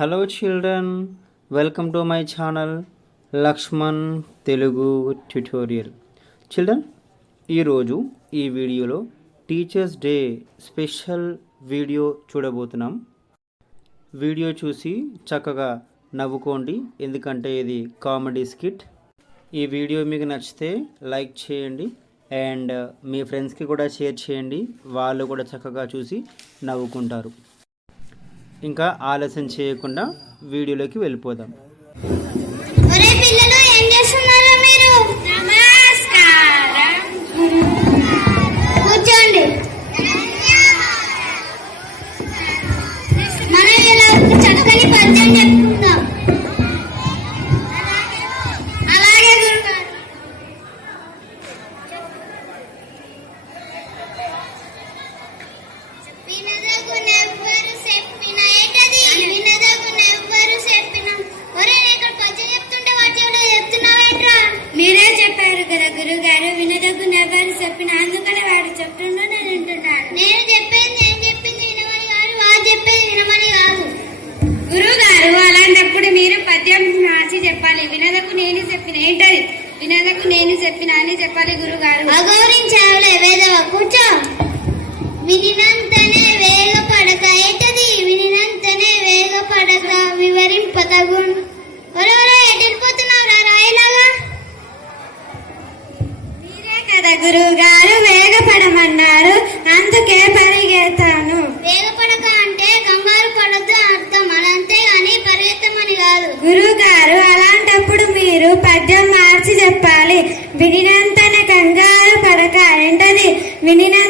Hello children welcome to my channel Lakshman Telugu tutorial children ఈరోజు ఈ వీడియోలో teachers day special video చూడబోతున్నాం. Video చూసి చక్కగా నవ్వుకోండి. ఎందుకంటే ఇది కామెడీ స్కిట్ ఈ వీడియో మీకు నచ్చితే లైక్ చేయండి. అండ్ మీ ఫ్రెండ్స్కి కూడా షేర్ చేయండి. వాళ్ళు కూడా చక్కగా చూసి నవ్వుకుంటారు. ఇంకా ఆలస్యం చేయకుండా వీడియోలోకి వెళ్ళిపోదాం. నెవరు చెప్పిన అందుకనే వాడు చెప్తుండో నేను వింటున్నాను? నేను చెప్పేది నేను చెప్పింది వినమని కాదు వాడు చెప్పేది వినమని కాదు. గురువు గారు అలాంటప్పుడు మీరు పద్యం మార్చి చెప్పాలి. వినదకు నేను చెప్పిన ఏంటది? వినదకు నేను చెప్పిన అని చెప్పాలి గురువు గారు అగౌరించావులే వేదవ? కూర్చో. వినినంతనే కదా గురువు గారు వేగపడమన్నారు. అందుకే పరిగెత్తాను. వేగపడక అంటే కంగారు పడద్దు అర్థం. అదంతే గాని పరిగెత్తమని కాదు. గురువు గారు అలాంటప్పుడు మీరు పద్యం మార్చి చెప్పాలి. వినినంతన కంగారు పడక. ఏంటది వినినంతన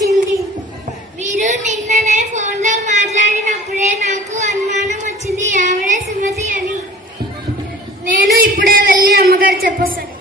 వచ్చింది. మీరు నిన్ననే ఫోన్లో మాట్లాడినప్పుడే నాకు అనుమానం వచ్చింది. ఆవిడే సుమతి అని. నేను ఇప్పుడే వెళ్ళి అమ్మగారు చెప్పొస్తాను.